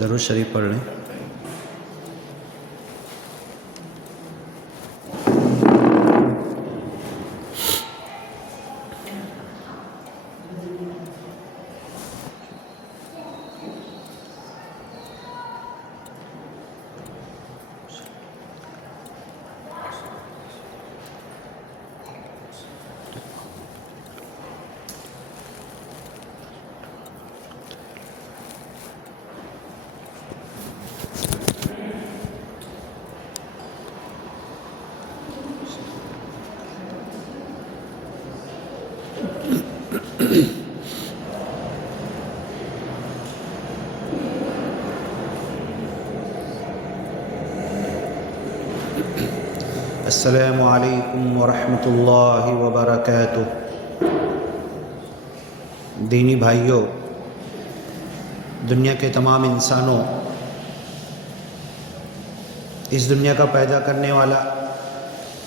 درود شریف پڑھ لیں۔ السلام علیکم ورحمۃ اللہ وبرکاتہ۔ دینی بھائیوں، دنیا کے تمام انسانوں، اس دنیا کا پیدا کرنے والا،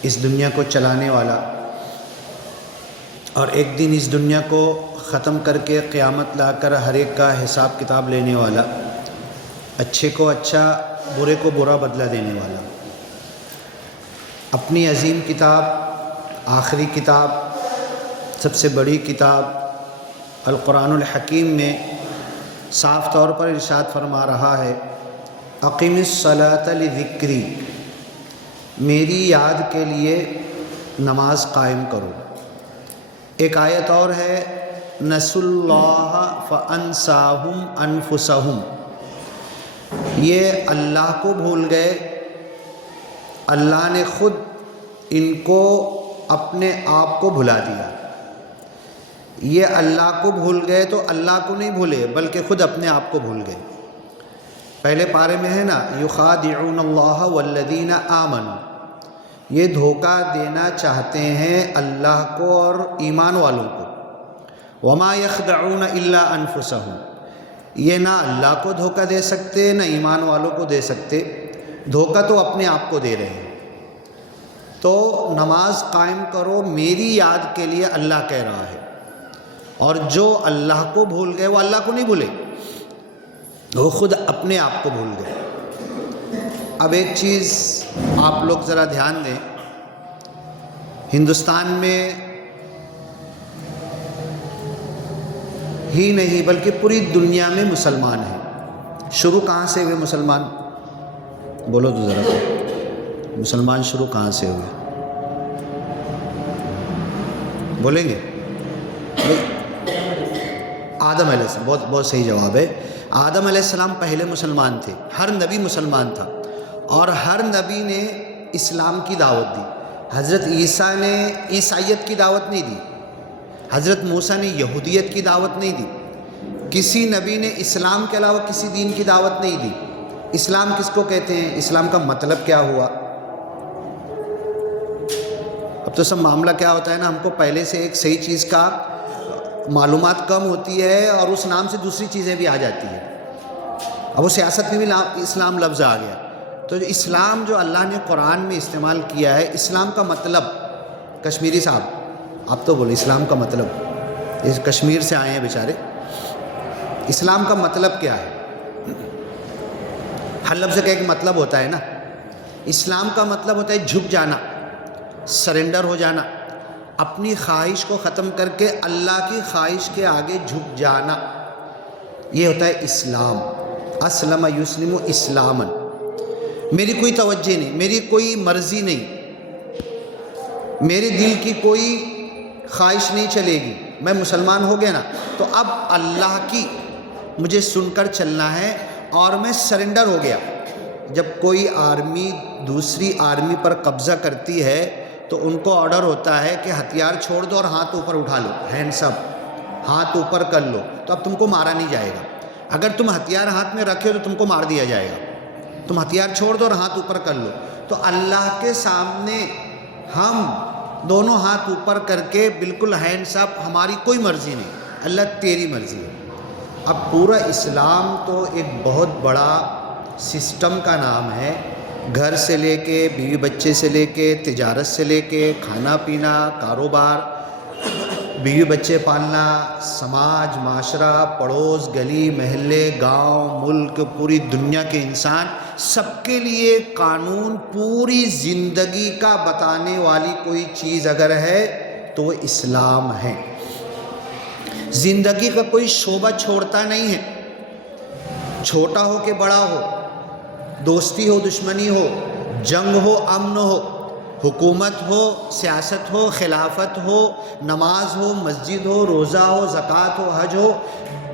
اس دنیا کو چلانے والا اور ایک دن اس دنیا کو ختم کر کے قیامت لا کر ہر ایک کا حساب کتاب لینے والا، اچھے کو اچھا، برے کو برا بدلہ دینے والا، اپنی عظیم کتاب، آخری کتاب، سب سے بڑی کتاب القرآن الحکیم میں صاف طور پر ارشاد فرما رہا ہے، اقیم الصلاۃ لذکری، میری یاد کے لیے نماز قائم کرو۔ ایک آیت اور ہے، نسوا اللہ فانساہم انفسہم، یہ اللہ کو بھول گئے، اللہ نے خود ان کو اپنے آپ کو بھلا دیا۔ یہ اللہ کو بھول گئے تو اللہ کو نہیں بھولے بلکہ خود اپنے آپ کو بھول گئے۔ پہلے پارے میں ہے نا، یخادعون اللہ والذین آمنوا، یہ دھوکہ دینا چاہتے ہیں اللہ کو اور ایمان والوں کو۔ وما یخدعون الا انفسہم، یہ نہ اللہ کو دھوکہ دے سکتے نہ ایمان والوں کو دے سکتے، دھوکہ تو اپنے آپ کو دے رہے ہیں۔ تو نماز قائم کرو میری یاد کے لیے اللہ کہہ رہا ہے، اور جو اللہ کو بھول گئے وہ اللہ کو نہیں بھولے، وہ خود اپنے آپ کو بھول گئے۔ اب ایک چیز آپ لوگ ذرا دھیان دیں، ہندوستان میں ہی نہیں بلکہ پوری دنیا میں مسلمان ہیں۔ شروع کہاں سے ہوئے مسلمان؟ بولو تو ذرا، مسلمان شروع کہاں سے ہوئے؟ بولیں گے؟ آدم علیہ السلام، بہت صحیح جواب ہے۔ آدم علیہ السلام پہلے مسلمان تھے، ہر نبی مسلمان تھا، اور ہر نبی نے اسلام کی دعوت دی۔ حضرت عیسیٰ نے عیسائیت کی دعوت نہیں دی، حضرت موسیٰ نے یہودیت کی دعوت نہیں دی، کسی نبی نے اسلام کے علاوہ کسی دین کی دعوت نہیں دی۔ اسلام کس کو کہتے ہیں؟ اسلام کا مطلب کیا ہوا؟ اب تو سب معاملہ کیا ہوتا ہے نا، ہم کو پہلے سے ایک صحیح چیز کا معلومات کم ہوتی ہے اور اس نام سے دوسری چیزیں بھی آ جاتی ہیں۔ اب وہ سیاست میں بھی اسلام لفظ آ گیا، تو اسلام جو اللہ نے قرآن میں استعمال کیا ہے، اسلام کا مطلب، کشمیری صاحب آپ تو بولے اسلام کا مطلب، اس کشمیر سے آئے ہیں بیچارے، اسلام کا مطلب کیا ہے؟ ہر لفظ کا ایک مطلب ہوتا ہے نا۔ اسلام کا مطلب ہوتا ہے جھک جانا، سرنڈر ہو جانا، اپنی خواہش کو ختم کر کے اللہ کی خواہش کے آگے جھک جانا، یہ ہوتا ہے اسلام۔ اسلم یسلم اسلاما، میری کوئی توجہ نہیں، میری کوئی مرضی نہیں، میرے دل کی کوئی خواہش نہیں چلے گی، میں مسلمان ہو گیا نا، تو اب اللہ کی مجھے سن کر چلنا ہے اور میں سرنڈر ہو گیا۔ جب کوئی آرمی دوسری آرمی پر قبضہ کرتی ہے تو ان کو آرڈر ہوتا ہے کہ ہتھیار چھوڑ دو اور ہاتھ اوپر اٹھا لو، ہینڈس اپ، ہاتھ اوپر کر لو، تو اب تم کو مارا نہیں جائے گا۔ اگر تم ہتھیار ہاتھ میں رکھے ہو تو تم کو مار دیا جائے گا۔ تم ہتھیار چھوڑ دو اور ہاتھ اوپر کر لو۔ تو اللہ کے سامنے ہم دونوں ہاتھ اوپر کر کے بالکل ہینڈس اپ، ہماری کوئی مرضی نہیں، اللہ تیری مرضی ہے۔ اب پورا اسلام تو ایک بہت بڑا سسٹم کا نام ہے، گھر سے لے کے بیوی بچے سے لے کے تجارت سے لے کے کھانا پینا، کاروبار، بیوی بچے پالنا، سماج، معاشرہ، پڑوس، گلی محلے، گاؤں، ملک، پوری دنیا کے انسان سب کے لیے قانون پوری زندگی کا بتانے والی کوئی چیز اگر ہے تو وہ اسلام ہے۔ زندگی کا کوئی شعبہ چھوڑتا نہیں ہے، چھوٹا ہو کہ بڑا ہو، دوستی ہو دشمنی ہو، جنگ ہو امن ہو، حکومت ہو سیاست ہو خلافت ہو، نماز ہو مسجد ہو روزہ ہو زکوٰۃ ہو حج ہو،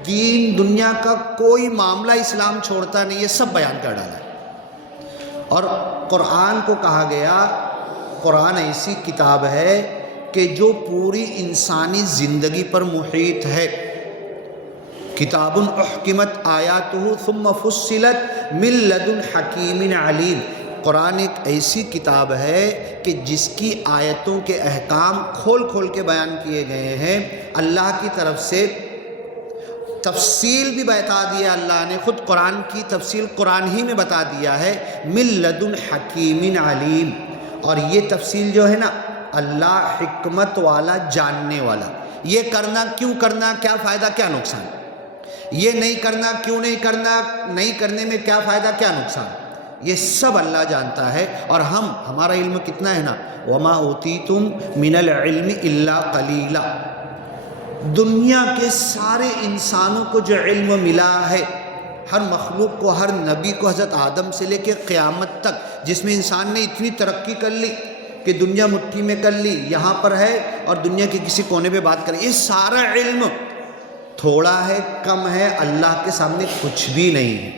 دین دنیا کا کوئی معاملہ اسلام چھوڑتا نہیں ہے، سب بیان کر ڈالا ہے۔ اور قرآن کو کہا گیا، قرآن ایسی کتاب ہے کہ جو پوری انسانی زندگی پر محیط ہے۔ کتاب احکمت آیاتہ ثم فصلت من لدن حکیم علیم، قرآن ایک ایسی کتاب ہے کہ جس کی آیتوں کے احکام کھول کھول کے بیان کیے گئے ہیں، اللہ کی طرف سے تفصیل بھی بتا دیا، اللہ نے خود قرآن کی تفصیل قرآن ہی میں بتا دیا ہے، من لدن حکیم علیم۔ اور یہ تفصیل جو ہے نا، اللہ حکمت والا جاننے والا، یہ کرنا کیوں کرنا، کیا فائدہ کیا نقصان، یہ نہیں کرنا کیوں نہیں کرنا، نہیں کرنے میں کیا فائدہ کیا نقصان، یہ سب اللہ جانتا ہے۔ اور ہمارا علم کتنا ہے نا، وما اوتیتم من العلم الا قلیلا، دنیا کے سارے انسانوں کو جو علم ملا ہے، ہر مخلوق کو، ہر نبی کو، حضرت آدم سے لے کے قیامت تک، جس میں انسان نے اتنی ترقی کر لی کہ دنیا مٹھی میں کر لی، یہاں پر ہے اور دنیا کے کسی کونے پہ بات کریں، یہ سارا علم تھوڑا ہے کم ہے، اللہ کے سامنے کچھ بھی نہیں ہے۔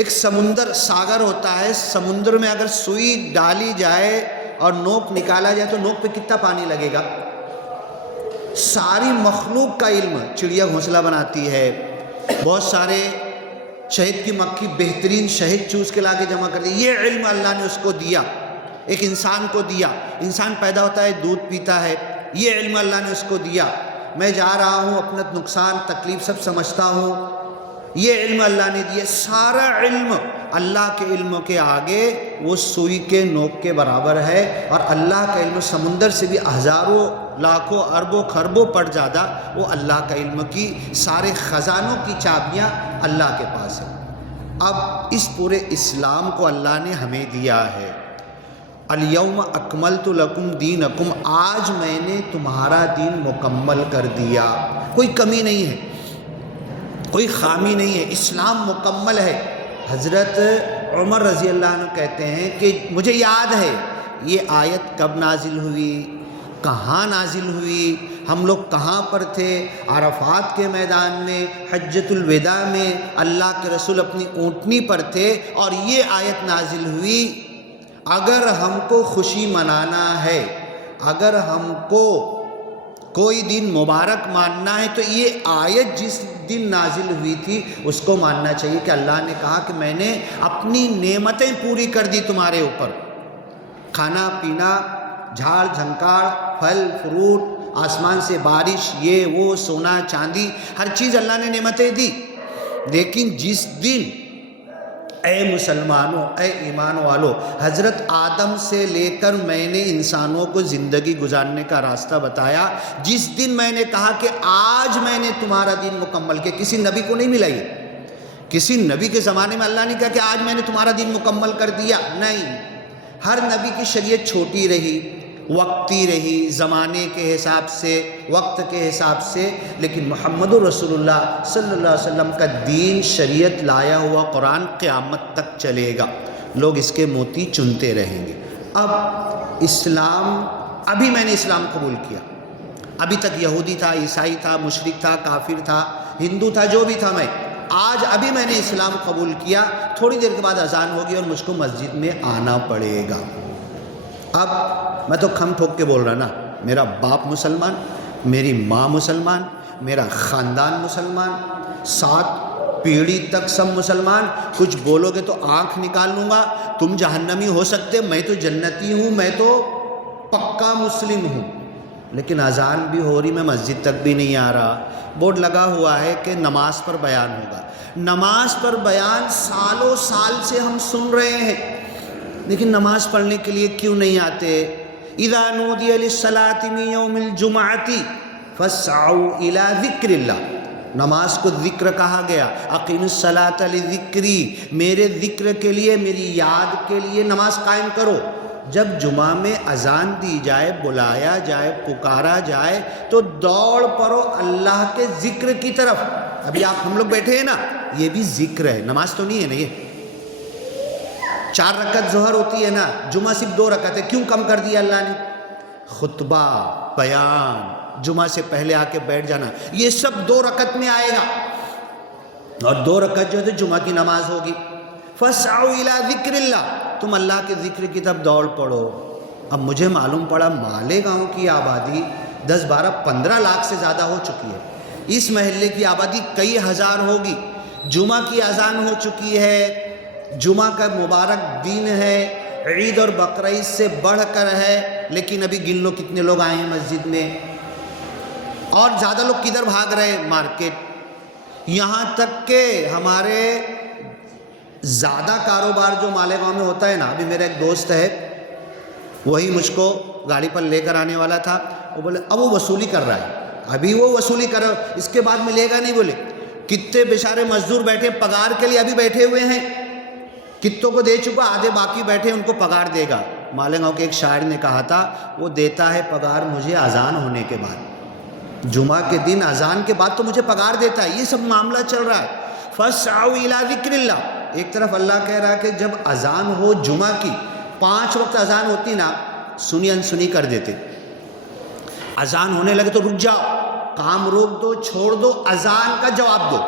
ایک سمندر ساگر ہوتا ہے، سمندر میں اگر سوئی ڈالی جائے اور نوک نکالا جائے تو نوک پہ کتنا پانی لگے گا؟ ساری مخلوق کا علم، چڑیا گھونسلہ بناتی ہے، بہت سارے شہد کی مکھی بہترین شہد چوس کے لا کے جمع کر دی، یہ علم اللہ نے اس کو دیا، ایک انسان کو دیا، انسان پیدا ہوتا ہے دودھ پیتا ہے، یہ علم اللہ نے اس کو دیا، میں جا رہا ہوں اپنا نقصان تکلیف سب سمجھتا ہوں، یہ علم اللہ نے دیا۔ سارا علم اللہ کے علم کے آگے وہ سوئی کے نوک کے برابر ہے، اور اللہ کا علم سمندر سے بھی ہزاروں لاکھوں اربوں خربوں پڑ زیادہ، وہ اللہ کا علم کی سارے خزانوں کی چابیاں اللہ کے پاس ہے۔ اب اس پورے اسلام کو اللہ نے ہمیں دیا ہے، الیوم اکملت لکم دینکم، آج میں نے تمہارا دین مکمل کر دیا، کوئی کمی نہیں ہے، کوئی خامی نہیں ہے، اسلام مکمل ہے۔ حضرت عمر رضی اللہ عنہ کہتے ہیں کہ مجھے یاد ہے یہ آیت کب نازل ہوئی، کہاں نازل ہوئی، ہم لوگ کہاں پر تھے، عرفات کے میدان میں، حجۃ الوداع میں، اللہ کے رسول اپنی اونٹنی پر تھے اور یہ آیت نازل ہوئی، اگر ہم کو خوشی منانا ہے، اگر ہم کو کوئی دن مبارک ماننا ہے تو یہ آیت جس دن نازل ہوئی تھی اس کو ماننا چاہیے، کہ اللہ نے کہا کہ میں نے اپنی نعمتیں پوری کر دی تمہارے اوپر، کھانا پینا، جھاڑ جھنکاڑ، پھل فروٹ، آسمان سے بارش، یہ وہ سونا چاندی، ہر چیز اللہ نے نعمتیں دی، لیکن جس دن اے مسلمانوں، اے ایمان والو، حضرت آدم سے لے کر میں نے انسانوں کو زندگی گزارنے کا راستہ بتایا، جس دن میں نے کہا کہ آج میں نے تمہارا دین مکمل کیا، کسی نبی کو نہیں ملا، یہ کسی نبی کے زمانے میں اللہ نے کہا کہ آج میں نے تمہارا دین مکمل کر دیا، نہیں، ہر نبی کی شریعت چھوٹی رہی، وقتی رہی، زمانے کے حساب سے، وقت کے حساب سے، لیکن محمد رسول اللہ صلی اللہ علیہ وسلم کا دین، شریعت لایا ہوا قرآن قیامت تک چلے گا، لوگ اس کے موتی چنتے رہیں گے۔ اب اسلام، ابھی میں نے اسلام قبول کیا، ابھی تک یہودی تھا، عیسائی تھا، مشرک تھا، کافر تھا، ہندو تھا، جو بھی تھا میں، آج ابھی میں نے اسلام قبول کیا، تھوڑی دیر کے بعد اذان ہوگی اور مجھ کو مسجد میں آنا پڑے گا۔ اب میں تو کھم ٹھوک کے بول رہا نا، میرا باپ مسلمان، میری ماں مسلمان، میرا خاندان مسلمان، 7 پیڑھی تک سب مسلمان، کچھ بولو گے تو آنکھ نکال لوں گا، تم جہنمی ہو سکتے، میں تو جنتی ہوں، میں تو پکا مسلم ہوں، لیکن اذان بھی ہو رہی، میں مسجد تک بھی نہیں آ رہا، بورڈ لگا ہوا ہے کہ نماز پر بیان ہوگا، نماز پر بیان سالوں سال سے ہم سن رہے ہیں، لیکن نماز پڑھنے کے لیے کیوں نہیں آتے؟ اذا نودی للصلاۃ من یوم الجمعۃ فاسعوا الی ذکر اللہ، نماز کو ذکر کہا گیا، اقیم الصلاۃ لذکری، میرے ذکر کے لیے، میری یاد کے لیے نماز قائم کرو۔ جب جمعہ میں اذان دی جائے، بلایا جائے، پکارا جائے تو دوڑ پڑو اللہ کے ذکر کی طرف۔ ابھی آپ ہم لوگ بیٹھے ہیں نا، یہ بھی ذکر ہے، نماز تو نہیں ہے نا۔ یہ 4 رکعت ظہر ہوتی ہے نا، جمعہ صرف 2 رکعت ہے، کیوں کم کر دیا اللہ نے؟ خطبہ، بیان، جمعہ سے پہلے آ کے بیٹھ جانا، یہ سب 2 رکعت میں آئے گا، اور 2 رکعت جو ہے جمعہ کی نماز ہوگی۔ فَاسْعَوْا إِلَىٰ ذِكْرِ اللَّهِ، تم اللہ کے ذکر کی طرف دوڑ پڑو۔ اب مجھے معلوم پڑا مالیگاؤں کی آبادی 10، 12، 15 لاکھ سے زیادہ ہو چکی ہے، اس محلے کی آبادی کئی ہزار ہوگی، جمعہ کی اذان ہو چکی ہے، جمعہ کا مبارک دن ہے، عید اور بقرعید سے بڑھ کر ہے، لیکن ابھی گن لو کتنے لوگ آئے ہیں مسجد میں، اور زیادہ لوگ کدھر بھاگ رہے ہیں؟ مارکیٹ۔ یہاں تک کہ ہمارے زیادہ کاروبار جو مالیگاؤں میں ہوتا ہے نا، ابھی میرا ایک دوست ہے، وہی مجھ کو گاڑی پر لے کر آنے والا تھا، وہ بولے اب وہ وصولی کر رہا ہے، ابھی وہ وصولی کر رہا ہے، اس کے بعد ملے گا نہیں۔ بولے کتنے بیچارے مزدور بیٹھے پگار کے لیے ابھی بیٹھے ہوئے ہیں، کتوں کو دے چکا، آدھے باقی بیٹھے، ان کو پگار دے گا۔ مالیگاؤں کے ایک شاعر نے کہا تھا، وہ دیتا ہے پگار مجھے اذان ہونے کے بعد، جمعہ کے دن اذان کے بعد تو مجھے پگار دیتا ہے۔ یہ سب معاملہ چل رہا ہے۔ فَاسْعَوْا إِلَىٰ ذِكْرِ اللَّهِ، ایک طرف اللہ کہہ رہا ہے کہ جب اذان ہو جمعہ کی، 5 وقت اذان ہوتی نا، سنی انسنی کر دیتے، اذان ہونے لگے تو رک جاؤ، کام روک دو، چھوڑ دو، اذان کا جواب دو۔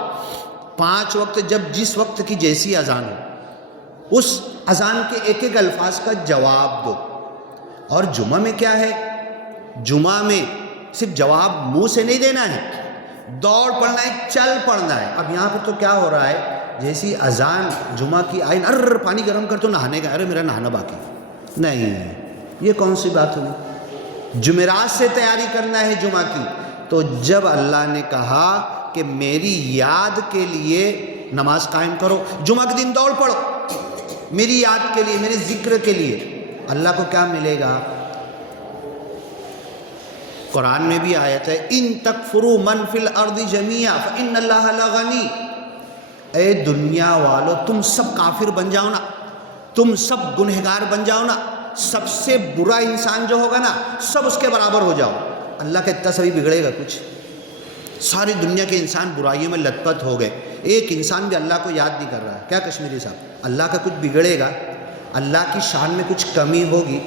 5 وقت جب جس وقت کی جیسی اذان ہو، اس اذان کے ایک ایک الفاظ کا جواب دو۔ اور جمعہ میں کیا ہے؟ جمعہ میں صرف جواب منہ سے نہیں دینا ہے، دوڑ پڑنا ہے، چل پڑنا ہے۔ اب یہاں پر تو کیا ہو رہا ہے، جیسی اذان جمعہ کی آئی، پانی گرم کر تو نہانے کا، ارے میرا نہانا باقی نہیں، یہ کون سی بات ہوئی؟ جمعرات سے تیاری کرنا ہے جمعہ کی۔ تو جب اللہ نے کہا کہ میری یاد کے لیے نماز قائم کرو، جمعہ کے دن دوڑ پڑو میری یاد کے لیے، میرے ذکر کے لیے، اللہ کو کیا ملے گا؟ قرآن میں بھی آیت ہے، ان تکفروا من فی الارض جميعا فان اللہ لغنی، اے دنیا والو تم سب کافر بن جاؤ نا، تم سب گنہگار بن جاؤ نا، سب سے برا انسان جو ہوگا نا سب اس کے برابر ہو جاؤ، اللہ کا اتنا سبھی بگڑے گا کچھ؟ ساری دنیا کے انسان برائیوں میں لت پت ہو گئے، ایک انسان بھی اللہ کو یاد نہیں کر رہا ہے۔ کیا کشمیری صاحب؟ اللہ کا کچھ بگڑے گا، اللہ کی شان میں کچھ کمی ہوگی،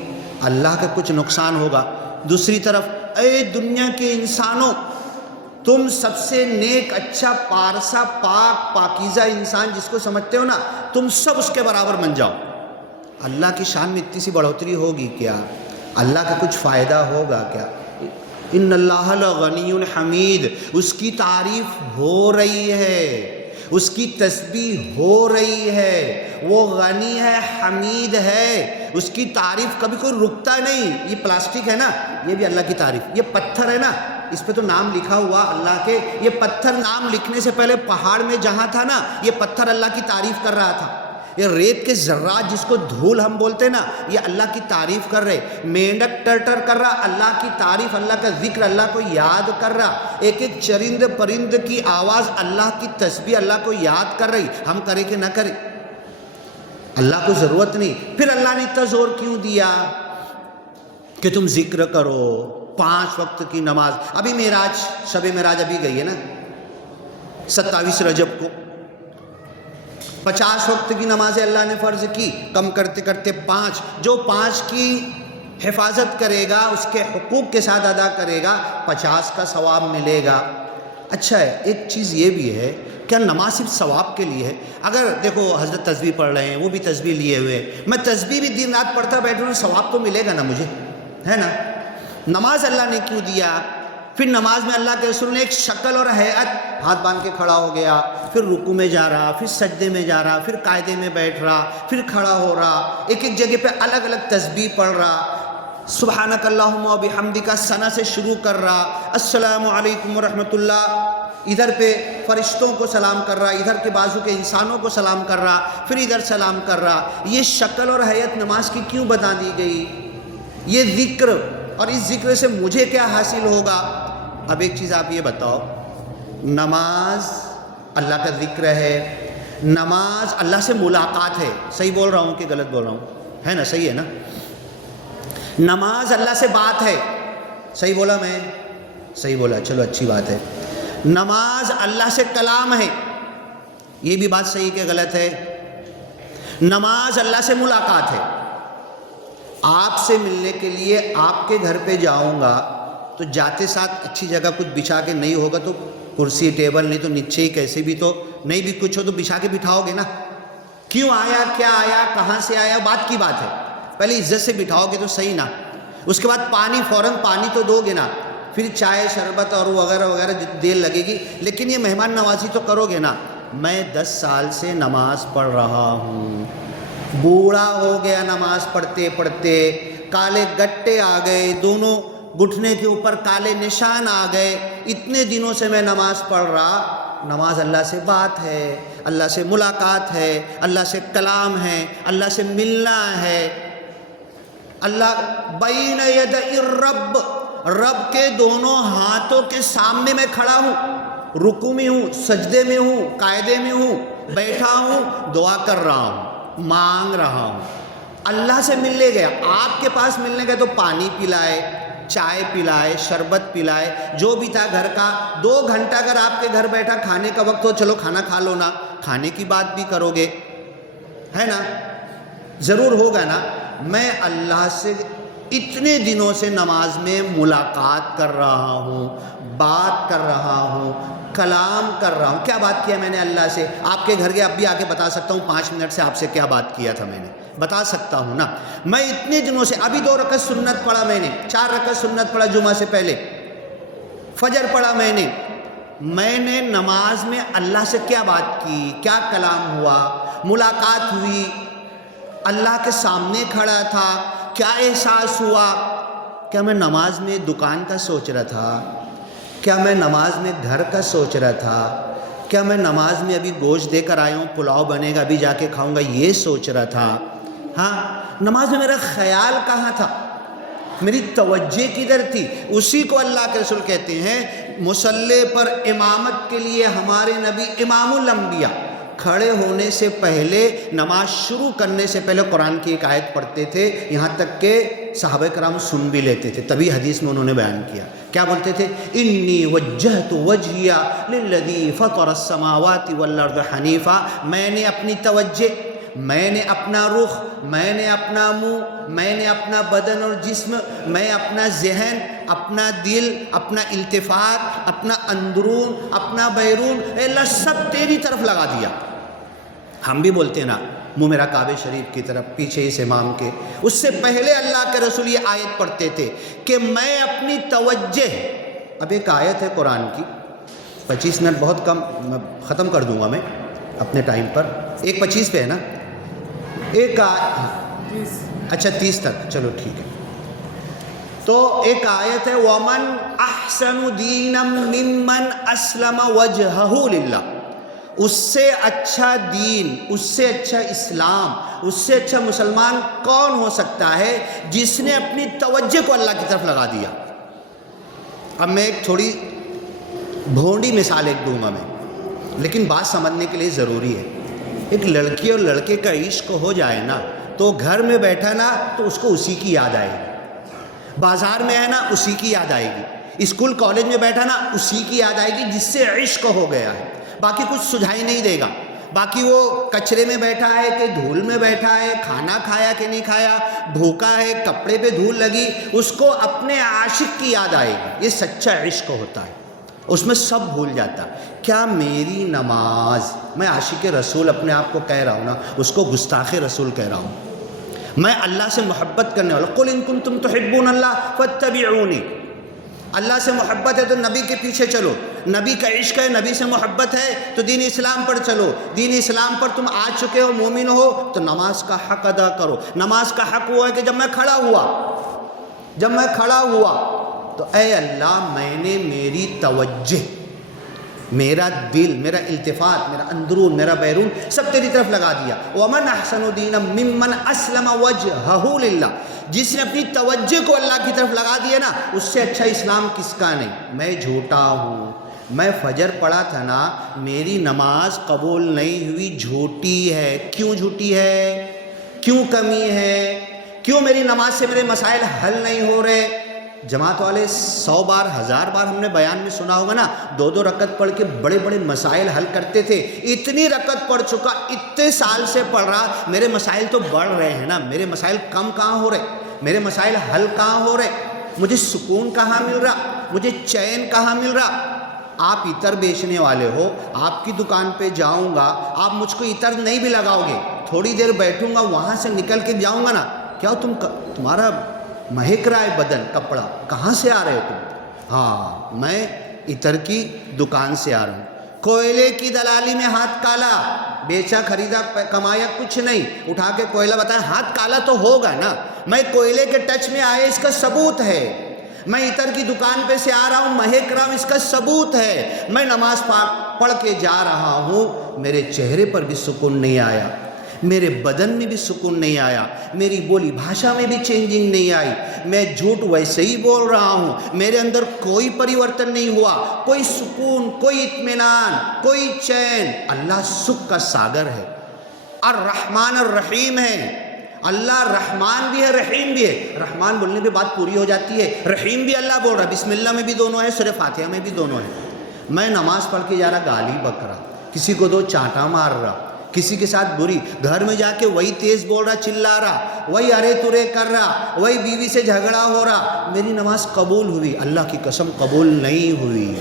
اللہ کا کچھ نقصان ہوگا۔ دوسری طرف اے دنیا کے انسانوں، تم سب سے نیک، اچھا، پارسا، پاک، پاکیزہ انسان جس کو سمجھتے ہو نا، تم سب اس کے برابر بن جاؤ۔ اللہ کی شان میں اتنی سی بڑھوتری ہوگی کیا؟ اللہ کا کچھ فائدہ ہوگا کیا؟ ان اللہ لغنی حمید، اس کی تعریف ہو رہی ہے، اس کی تسبیح ہو رہی ہے، وہ غنی ہے، حمید ہے، اس کی تعریف کبھی کوئی رکتا نہیں۔ یہ پلاسٹک ہے نا، یہ بھی اللہ کی تعریف، یہ پتھر ہے نا، اس پہ تو نام لکھا ہوا اللہ کے، یہ پتھر نام لکھنے سے پہلے پہاڑ میں جہاں تھا نا، یہ پتھر اللہ کی تعریف کر رہا تھا۔ یہ ریت کے ذرات جس کو دھول ہم بولتے نا، یہ اللہ کی تعریف کر رہے۔ مینڈک ٹر ٹر کر رہا، اللہ کی تعریف، اللہ کا ذکر، اللہ کو یاد کر رہا۔ ایک ایک چرند پرند کی آواز اللہ کی تسبیح، اللہ کو یاد کر رہی۔ ہم کرے کہ نہ کرے؟ اللہ کو ضرورت نہیں، پھر اللہ نے اتنا زور کیوں دیا کہ تم ذکر کرو، 5 وقت کی نماز۔ ابھی معراج، شب معراج ابھی گئی ہے نا، 27 رجب کو 50 وقت کی نمازیں اللہ نے فرض کی، کم کرتے کرتے 5۔ جو 5 کی حفاظت کرے گا، اس کے حقوق کے ساتھ ادا کرے گا، 50 کا ثواب ملے گا۔ اچھا ہے، ایک چیز یہ بھی ہے، کیا نماز صرف ثواب کے لیے ہے؟ اگر دیکھو حضرت تسبیح پڑھ رہے ہیں، وہ بھی تسبیح لیے ہوئے، میں تسبیح بھی دن رات پڑھتا بیٹھوں تو ثواب تو ملے گا نا مجھے، ہے نا؟ نماز اللہ نے کیوں دیا؟ پھر نماز میں اللہ کے رسول نے ایک شکل اور ہیئت، ہاتھ باندھ کے کھڑا ہو گیا، پھر رکوع میں جا رہا، پھر سجدے میں جا رہا، پھر قاعدے میں بیٹھ رہا، پھر کھڑا ہو رہا، ایک ایک جگہ پہ الگ الگ تسبیح پڑھ رہا، سبحانک اللہم و بحمدک ثنا سے شروع کر رہا، السلام علیکم ورحمۃ اللہ، ادھر پہ فرشتوں کو سلام کر رہا، ادھر کے بازو کے انسانوں کو سلام کر رہا، پھر ادھر سلام کر رہا۔ یہ شکل اور ہیئت نماز کی کیوں بتا دی گئی؟ یہ ذکر، اور اس ذکر سے مجھے کیا حاصل ہوگا؟ اب ایک چیز آپ یہ بتاؤ، نماز اللہ کا ذکر ہے، نماز اللہ سے ملاقات ہے، صحیح بول رہا ہوں کہ غلط بول رہا ہوں؟ ہے نا، صحیح ہے نا؟ نماز اللہ سے بات ہے، صحیح بولا میں؟ صحیح بولا، چلو اچھی بات ہے۔ نماز اللہ سے کلام ہے، یہ بھی بات صحیح کہ غلط ہے؟ نماز اللہ سے ملاقات ہے۔ آپ سے ملنے کے لیے آپ کے گھر پہ جاؤں گا تو جاتے ساتھ اچھی جگہ کچھ بچھا کے نہیں ہوگا تو کرسی ٹیبل نہیں تو نیچے ہی کیسے بھی تو نہیں بھی کچھ ہو تو بچھا کے بٹھاؤ گے نا۔ کیوں آیا، کیا آیا، کہاں سے آیا، بات کی بات ہے، پہلے عزت سے بٹھاؤ گے تو صحیح نا۔ اس کے بعد پانی، فوراً پانی تو دو گے نا، پھر چائے شربت اور وغیرہ وغیرہ دیر لگے گی، لیکن یہ مہمان نوازی تو کرو گے نا۔ میں 10 سال سے نماز پڑھ رہا ہوں، بوڑھا ہو گیا نماز پڑھتے پڑھتے، کالے گٹے آ گئے، دونوں گھٹنے کے اوپر کالے نشان آ گئے، اتنے دنوں سے میں نماز پڑھ رہا۔ نماز اللہ سے بات ہے، اللہ سے ملاقات ہے، اللہ سے کلام ہے، اللہ سے ملنا ہے۔ اللہ بین یدی الرب، رب کے دونوں ہاتھوں کے سامنے میں کھڑا ہوں، رکوع میں ہوں، سجدے میں ہوں، قاعدے میں ہوں، بیٹھا ہوں، دعا کر رہا ہوں، مانگ رہا ہوں۔ اللہ سے ملنے گیا، آپ کے پاس ملنے گیا تو پانی پلائے، چائے پلائے، شربت پلائے، جو بھی تھا گھر کا۔ 2 گھنٹہ اگر آپ کے گھر بیٹھا، کھانے کا وقت ہو، چلو کھانا کھا لو نا، کھانے کی بات بھی کرو گے، ہے نا؟ ضرور ہوگا نا۔ میں اللہ سے اتنے دنوں سے نماز میں ملاقات کر رہا ہوں، بات کر رہا ہوں، کلام کر رہا ہوں۔ کیا بات کیا میں نے اللہ سے؟ آپ کے گھر کے اب بھی آ کے بتا سکتا ہوں 5 منٹ سے آپ سے کیا بات کیا تھا، میں نے بتا سکتا ہوں نا۔ میں اتنے دنوں سے، ابھی 2 رکعت سنت پڑھا میں نے، 4 رکعت سنت پڑھا جمعہ سے پہلے، فجر پڑھا میں نے نماز میں اللہ سے کیا بات کی، کیا کلام ہوا، ملاقات ہوئی، اللہ کے سامنے کھڑا تھا، کیا احساس ہوا؟ کیا میں نماز میں دکان کا سوچ رہا تھا؟ کیا میں نماز میں گھر کا سوچ رہا تھا؟ کیا میں نماز میں ابھی گوشت دے کر آیا ہوں، پلاؤ بنے گا ابھی جا کے کھاؤں گا، یہ سوچ رہا تھا؟ ہاں، نماز میں میرا خیال کہاں تھا، میری توجہ کدھر تھی؟ اسی کو اللہ کے رسول کہتے ہیں مصلی پر امامت کے لیے ہمارے نبی امام الانبیاء کھڑے ہونے سے پہلے، نماز شروع کرنے سے پہلے قرآن کی ایک آیت پڑھتے تھے، یہاں تک کہ صحابہ کرام سن بھی لیتے تھے، تبھی حدیث میں انہوں نے بیان کیا۔ کیا بولتے تھے؟ انی وجہت وجہی للذی فطر السماوات والارض حنیفا، میں نے اپنی توجہ، میں نے اپنا رخ، میں نے اپنا منہ، میں نے اپنا بدن اور جسم، میں اپنا ذہن، اپنا دل، اپنا التفات، اپنا اندرون، اپنا بیرون، اے اللہ سب تیری طرف لگا دیا۔ ہم بھی بولتے ہیں نا، منہ میرا کعبہ شریف کی طرف، پیچھے اس امام کے۔ اس سے پہلے اللہ کے رسول یہ آیت پڑھتے تھے کہ میں اپنی توجہ، اب ایک آیت ہے قرآن کی، 25 منٹ بہت کم، ختم کر دوں گا میں اپنے ٹائم پر، 1:25 پہ ہے نا، اچھا 30 تک، چلو ٹھیک ہے۔ تو ایک آیت ہے وَمَنْ أَحْسَنُ دِينًا مِّمَّنْ أَسْلَمَ وَجْهَهُ لِلَّهِ، اس سے اچھا دین، اس سے اچھا اسلام، اس سے اچھا مسلمان کون ہو سکتا ہے جس نے اپنی توجہ کو اللہ کی طرف لگا دیا۔ اب میں ایک تھوڑی بھونڈی مثال ایک دوں گا میں، لیکن بات سمجھنے کے لیے ضروری ہے۔ ایک لڑکی اور لڑکے کا عشق ہو جائے نا تو گھر میں بیٹھا نا تو اس کو اسی کی یاد آئے گی، بازار میں ہے نا اسی کی یاد آئے گی، اسکول کالج میں بیٹھا نا اسی کی یاد آئے گی جس سے عشق ہو گیا ہے، باقی کچھ سجھائی نہیں دے گا۔ باقی وہ کچرے میں بیٹھا ہے کہ دھول میں بیٹھا ہے، کھانا کھایا کہ نہیں کھایا، بھوکا ہے، کپڑے پہ دھول لگی، اس کو اپنے عاشق کی یاد آئے گی۔ یہ سچا عشق ہوتا ہے، اس میں سب بھول جاتا۔ کیا میری نماز، میں عاشق رسول اپنے آپ کو کہہ رہا ہوں نا، اس کو گستاخ رسول کہہ رہا ہوں، میں اللہ سے محبت کرنے والا۔ قُلْ إِن كُنتُمْ تُحِبُّونَ اللَّهَ فَاتَّبِعُونِي، اللہ سے محبت ہے تو نبی کے پیچھے چلو، نبی کا عشق ہے، نبی سے محبت ہے تو دین اسلام پر چلو، دین اسلام پر تم آ چکے ہو، مومن ہو تو نماز کا حق ادا کرو۔ نماز کا حق ہوا ہے کہ جب میں کھڑا ہوا تو اے اللہ میں نے میری توجہ میرا دل، میرا التفات، میرا اندرون، میرا بیرون سب تیری طرف لگا دیا. وَمَنْ أَحْسَنُ دِينًا مِّمَّنْ أَسْلَمَ وَجْهَهُ لِلَّهِ، جس نے اپنی توجہ کو اللہ کی طرف لگا دیا نا، اس سے اچھا اسلام کس کا نہیں. میں جھوٹا ہوں، میں فجر پڑھا تھا نا، میری نماز قبول نہیں ہوئی، جھوٹی ہے. کیوں جھوٹی ہے؟ کیوں کمی ہے؟ کیوں میری نماز سے میرے مسائل حل نہیں ہو رہے؟ جماعت والے 100 بار 1000 بار ہم نے بیان میں سنا ہوگا نا، 2 رکعت پڑھ کے بڑے بڑے مسائل حل کرتے تھے. اتنی رکعت پڑھ چکا، اتنے سال سے پڑھ رہا، میرے مسائل تو بڑھ رہے ہیں نا، میرے مسائل کم کہاں ہو رہے، میرے مسائل حل کہاں ہو رہے، مجھے سکون کہاں مل رہا، مجھے چین کہاں مل رہا. آپ عطر بیچنے والے ہو، آپ کی دکان پہ جاؤں گا، آپ مجھ کو عطر نہیں بھی لگاؤ گے، تھوڑی دیر بیٹھوں گا، وہاں سے نکل کے جاؤں گا نا، کیا تمہارا مہک رہا ہے بدن، کپڑا، کہاں سے آ رہے ہو تم؟ ہاں میں عطر کی دکان سے آ رہا ہوں. کوئلے کی دلالی میں ہاتھ کالا، بیچا خریدا کمایا کچھ نہیں، اٹھا کے کوئلہ بتایا، ہاتھ کالا تو ہوگا نا، میں کوئلے کے ٹچ میں آئے اس کا ثبوت ہے. میں عطر کی دکان پہ سے آ رہا ہوں، مہک رہا ہوں، اس کا ثبوت ہے. میں نماز پڑھ کے جا رہا ہوں، میرے چہرے پر بھی سکون نہیں آیا، میرے بدن میں بھی سکون نہیں آیا، میری بولی بھاشا میں بھی چینجنگ نہیں آئی، میں جھوٹ ویسے ہی بول رہا ہوں، میرے اندر کوئی پریورتن نہیں ہوا، کوئی سکون، کوئی اطمینان، کوئی چین. اللہ سکھ کا ساگر ہے، الرحمن الرحیم ہے. اللہ رحمان بھی ہے، رحیم بھی ہے. رحمان بولنے پہ بات پوری ہو جاتی ہے، رحیم بھی اللہ بول رہا، بسم اللہ میں بھی دونوں ہے، سورہ فاتحہ میں بھی دونوں ہے. میں نماز پڑھ کے جا رہا، گالی بک رہا، کسی کو 2 چانٹا مار رہا، کسی کے ساتھ بری، گھر میں جا کے وہی تیز بول رہا، چلا رہا، وہی ارے ترے کر رہا، وہی بیوی سے جھگڑا ہو رہا. میری نماز قبول ہوئی؟ اللہ کی قسم قبول نہیں ہوئی.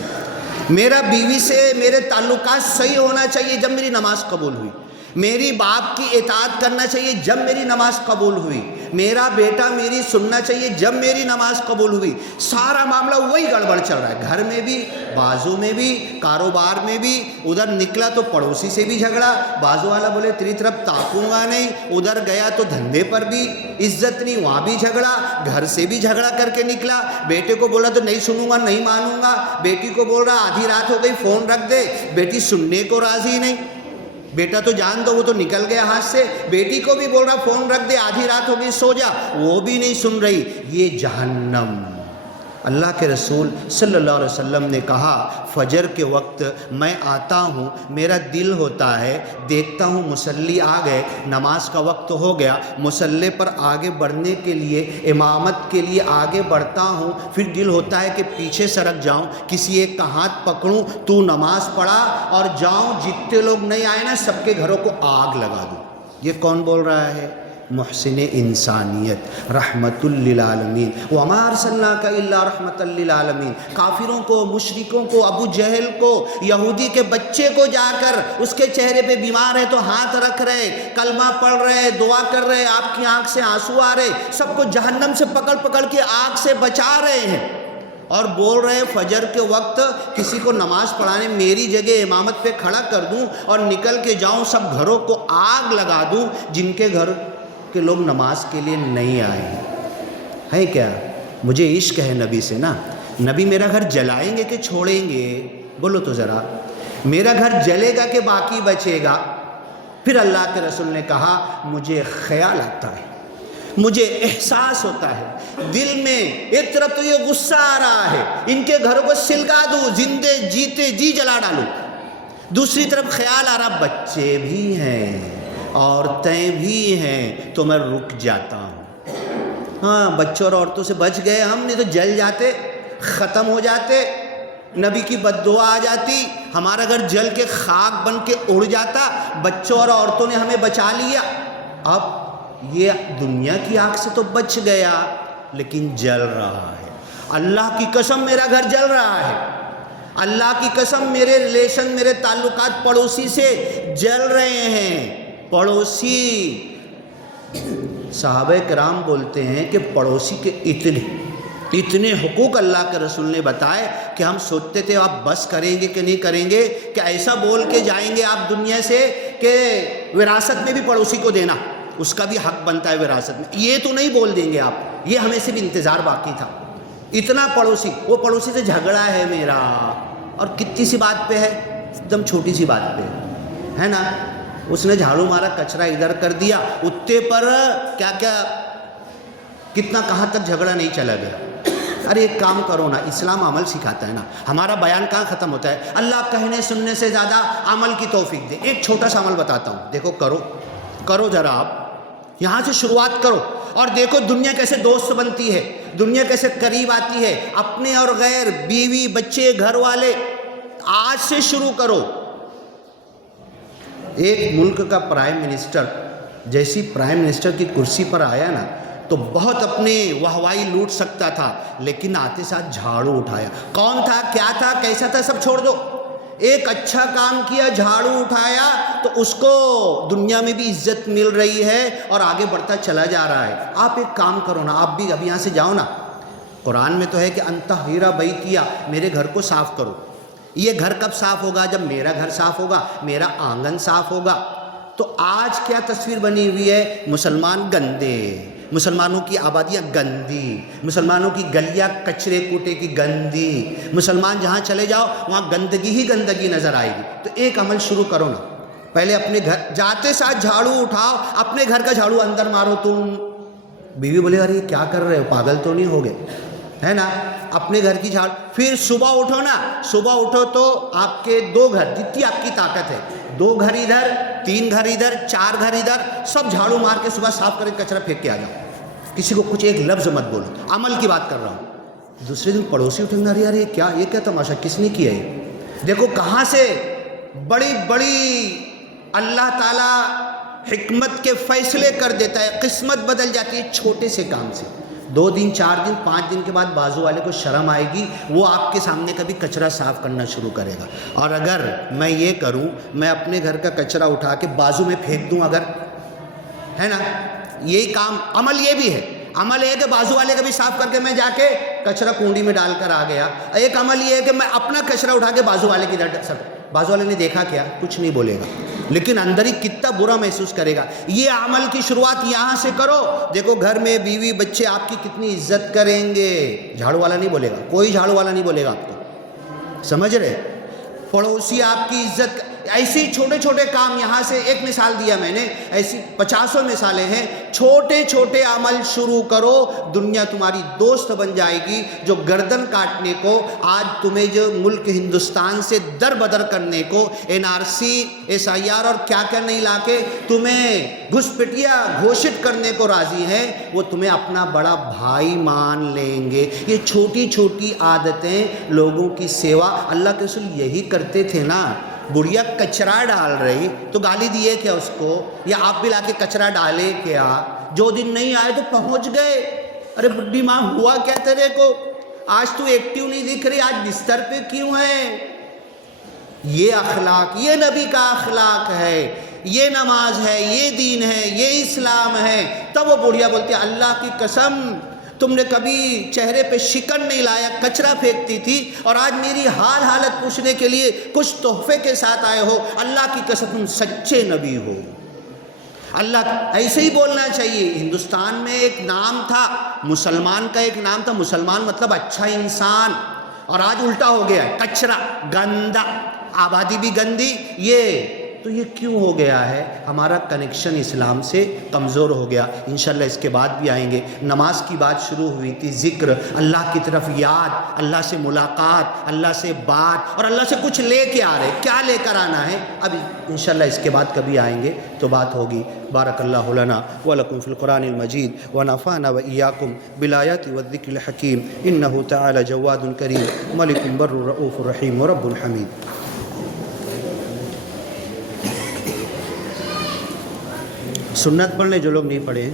میرا بیوی سے میرے تعلقات صحیح ہونا چاہیے جب میری نماز قبول ہوئی. میری باپ کی اطاعت کرنا چاہیے جب میری نماز قبول ہوئی. میرا بیٹا میری سننا چاہیے جب میری نماز قبول ہوئی. سارا معاملہ وہی گڑبڑ چل رہا ہے، گھر میں بھی، بازو میں بھی، کاروبار میں بھی. ادھر نکلا تو پڑوسی سے بھی جھگڑا، بازو والا بولے تیری طرف تاکوں گا نہیں، ادھر گیا تو دھندے پر بھی عزت نہیں، وہاں بھی جھگڑا، گھر سے بھی جھگڑا کر کے نکلا. بیٹے کو بولا تو نہیں سنوں گا، نہیں مانوں گا. بیٹی کو بول رہا آدھی رات ہو گئی فون رکھ دے، بیٹی سننے کو راضی نہیں. بیٹا تو جان دو وہ تو نکل گیا ہاتھ سے، بیٹی کو بھی بول رہا فون رکھ دے، آدھی رات ہو گئی سو جا، وہ بھی نہیں سن رہی. یہ جہنم. اللہ کے رسول صلی اللہ علیہ وسلم نے کہا فجر کے وقت میں آتا ہوں، میرا دل ہوتا ہے، دیکھتا ہوں مصلی آ گئے، نماز کا وقت ہو گیا، مصلی پر آگے بڑھنے کے لیے، امامت کے لیے آگے بڑھتا ہوں. پھر دل ہوتا ہے کہ پیچھے سرک جاؤں، کسی ایک کا ہاتھ پکڑوں، تو نماز پڑھا اور جاؤں، جتنے لوگ نہیں آئے نا سب کے گھروں کو آگ لگا دوں. یہ کون بول رہا ہے؟ محسن انسانیت، رحمت للعالمین. وما ارسلناک الا رحمت للعالمین. کافروں کو، مشرکوں کو، ابو جہل کو، یہودی کے بچے کو جا کر اس کے چہرے پہ بیمار ہے تو ہاتھ رکھ رہے، کلمہ پڑھ رہے، دعا کر رہے، آپ کی آنکھ سے آنسو آ رہے، سب کو جہنم سے پکڑ پکڑ کے آگ سے بچا رہے ہیں، اور بول رہے فجر کے وقت کسی کو نماز پڑھانے میری جگہ امامت پہ کھڑا کر دوں اور نکل کے جاؤں، سب گھروں کو آگ لگا دوں جن کے گھر کہ لوگ نماز کے لیے نہیں آئے ہیں. کیا مجھے عشق ہے نبی سے نا؟ نبی میرا گھر جلائیں گے کہ چھوڑیں گے؟ بولو تو ذرا. میرا گھر جلے گا کہ باقی بچے گا؟ پھر اللہ کے رسول نے کہا مجھے خیال آتا ہے، مجھے احساس ہوتا ہے دل میں، ایک طرف تو یہ غصہ آ رہا ہے ان کے گھروں کو سلگا دوں، زندے جیتے جی جلا ڈالوں، دوسری طرف خیال آ رہا بچے بھی ہیں، عورتیں بھی ہیں، تو میں رک جاتا ہوں. ہاں بچوں اور عورتوں سے بچ گئے ہم، نہیں تو جل جاتے، ختم ہو جاتے، نبی کی بد دعا آ جاتی، ہمارا گھر جل کے خاک بن کے اڑ جاتا. بچوں اور عورتوں نے ہمیں بچا لیا. اب یہ دنیا کی آگ سے تو بچ گیا لیکن جل رہا ہے. اللہ کی قسم میرا گھر جل رہا ہے، اللہ کی قسم میرے ریلیشن، میرے تعلقات پڑوسی سے جل رہے ہیں. پڑوسی، صحابہ کرام بولتے ہیں کہ پڑوسی کے اتنے حقوق اللہ کے رسول نے بتائے کہ ہم سوچتے تھے آپ بس کریں گے کہ نہیں کریں گے، کہ ایسا بول کے جائیں گے آپ دنیا سے کہ وراثت میں بھی پڑوسی کو دینا، اس کا بھی حق بنتا ہے وراثت میں. یہ تو نہیں بول دیں گے آپ، یہ ہمیں سے بھی انتظار باقی تھا. اتنا پڑوسی، وہ پڑوسی سے جھگڑا ہے میرا، اور کتنی سی بات پہ ہے، ایک دم چھوٹی سی بات پہ ہے نا. اس نے جھاڑو مارا، کچرا ادھر کر دیا، اتنے پر کیا کیا کتنا کہاں تک جھگڑا نہیں چلا گیا. ارے ایک کام کرو نا، اسلام عمل سکھاتا ہے نا. ہمارا بیان کہاں ختم ہوتا ہے؟ اللہ کہنے سننے سے زیادہ عمل کی توفیق دے. ایک چھوٹا سا عمل بتاتا ہوں، دیکھو کرو ذرا، آپ یہاں سے شروعات کرو اور دیکھو دنیا کیسے دوست بنتی ہے، دنیا کیسے قریب آتی ہے. اپنے اور غیر، بیوی بچے گھر والے، آج سے شروع کرو. ایک ملک کا پرائم منسٹر جیسی پرائم منسٹر کی کرسی پر آیا نا تو بہت اپنے واہوائی لوٹ سکتا تھا، لیکن آتے ساتھ جھاڑو اٹھایا. کون تھا، کیا تھا، کیسا تھا، سب چھوڑ دو. ایک اچھا کام کیا، جھاڑو اٹھایا، تو اس کو دنیا میں بھی عزت مل رہی ہے اور آگے بڑھتا چلا جا رہا ہے. آپ ایک کام کرو نا، آپ بھی ابھی یہاں سے جاؤ نا. قرآن میں تو ہے کہ انطہر بیتیا، میرے گھر کو صاف کرو. یہ گھر کب صاف ہوگا؟ جب میرا گھر صاف ہوگا، میرا آنگن صاف ہوگا. تو آج کیا تصویر بنی ہوئی ہے؟ مسلمان گندے، مسلمانوں کی آبادیاں گندی، مسلمانوں کی گلیاں کچرے کوٹے کی گندی. مسلمان جہاں چلے جاؤ وہاں گندگی ہی گندگی نظر آئے گی. تو ایک عمل شروع کرو نا، پہلے اپنے گھر جاتے ساتھ جھاڑو اٹھاؤ، اپنے گھر کا جھاڑو اندر مارو. تم بیوی بولے ارے کیا کر رہے ہو، پاگل تو نہیں ہو گئے، ہے نا. اپنے گھر کی جھاڑو. پھر صبح اٹھو نا، صبح اٹھو تو آپ کے 2 گھر، جتنی آپ کی طاقت ہے، 2 گھر ادھر، 3 گھر ادھر، 4 گھر ادھر، سب جھاڑو مار کے صبح صاف کر کے کچرا پھینک کے آ جاؤ. کسی کو کچھ ایک لفظ مت بولو، عمل کی بات کر رہا ہوں. دوسرے دن پڑوسی اٹھیں گے، ارے یہ کیا تماشا، کس نے کیا ہے؟ دیکھو کہاں سے بڑی بڑی اللہ تعالیٰ حکمت کے فیصلے کر دیتا ہے، قسمت بدل جاتی ہے چھوٹے سے کام سے. 2 دن 4 دن 5 دن کے بعد بازو والے کو شرم آئے گی، وہ آپ کے سامنے کبھی کچرا صاف کرنا شروع کرے گا. اور اگر میں یہ کروں، میں اپنے گھر کا کچرا اٹھا کے بازو میں پھینک دوں، اگر ہے نا، یہی کام. عمل یہ بھی ہے، عمل یہ ہے کہ بازو والے کا بھی صاف کر کے میں جا کے کچرا کنڈی میں ڈال کر آ گیا. ایک عمل یہ ہے کہ میں اپنا کچرا اٹھا کے بازو والے کی بازو والے نے دیکھا کیا، کچھ نہیں بولے گا، لیکن اندر ہی کتنا برا محسوس کرے گا. یہ عمل کی شروعات یہاں سے کرو. دیکھو گھر میں بیوی بچے آپ کی کتنی عزت کریں گے. جھاڑو والا نہیں بولے گا، کوئی جھاڑو والا نہیں بولے گا آپ کو، سمجھ رہے؟ پڑوسی آپ کی عزت. ایسی چھوٹے چھوٹے کام، یہاں سے ایک مثال دیا میں نے، ایسی 50 مثالیں ہیں. چھوٹے چھوٹے عمل شروع کرو، دنیا تمہاری دوست بن جائے گی. جو گردن کاٹنے کو، آج تمہیں جو ملک ہندوستان سے در بدر کرنے کو NRC SIR اور کیا کیا نہیں لا کے تمہیں گھسپٹیا گھوشت کرنے کو راضی ہیں، وہ تمہیں اپنا بڑا بھائی مان لیں گے. یہ چھوٹی چھوٹی عادتیں، لوگوں کی سیوا، اللہ کے رسول یہی کرتے تھے نا. بڑھیا کچرا ڈال رہی تو گالی دیے کیا اس کو، یا آپ بھی لا کے کچرا ڈالے کیا؟ جو دن نہیں آئے تو پہنچ گئے، ارے بڈھی ماں ہوا کیا تیرے کو، آج تو ایکٹیو نہیں دکھ رہی، آج بستر پہ کیوں ہے؟ یہ اخلاق، یہ نبی کا اخلاق ہے، یہ نماز ہے، یہ دین ہے، یہ اسلام ہے. تب وہ بڑھیا بولتی ہے اللہ کی قسم تم نے کبھی چہرے پہ شکن نہیں لایا، کچرا پھینکتی تھی، اور آج میری حالت پوچھنے کے لیے کچھ تحفے کے ساتھ آئے ہو. اللہ کی قسم تم سچے نبی ہو. اللہ ایسے ہی بولنا چاہیے. ہندوستان میں ایک نام تھا، مسلمان کا ایک نام تھا، مسلمان مطلب اچھا انسان، اور آج الٹا ہو گیا ہے، کچرا، گندا، آبادی بھی گندی. یہ کیوں ہو گیا ہے؟ ہمارا کنیکشن اسلام سے کمزور ہو گیا. انشاءاللہ اس کے بعد بھی آئیں گے. نماز کی بات شروع ہوئی تھی، ذکر، اللہ کی طرف یاد، اللہ سے ملاقات، اللہ سے بات، اور اللہ سے کچھ لے کے آ رہے. کیا لے کر آنا ہے؟ اب انشاءاللہ اس کے بعد کبھی آئیں گے تو بات ہوگی. بارک اللہ لنا ولکم فی القرآن المجید ونفعنا وإیاکم بالآیات والذکر الحکیم. انہ تعالی جواد کریم ملک بر رؤوف رحیم ورب حمید. سنت پڑھ لیں جو لوگ نہیں پڑھے ہیں.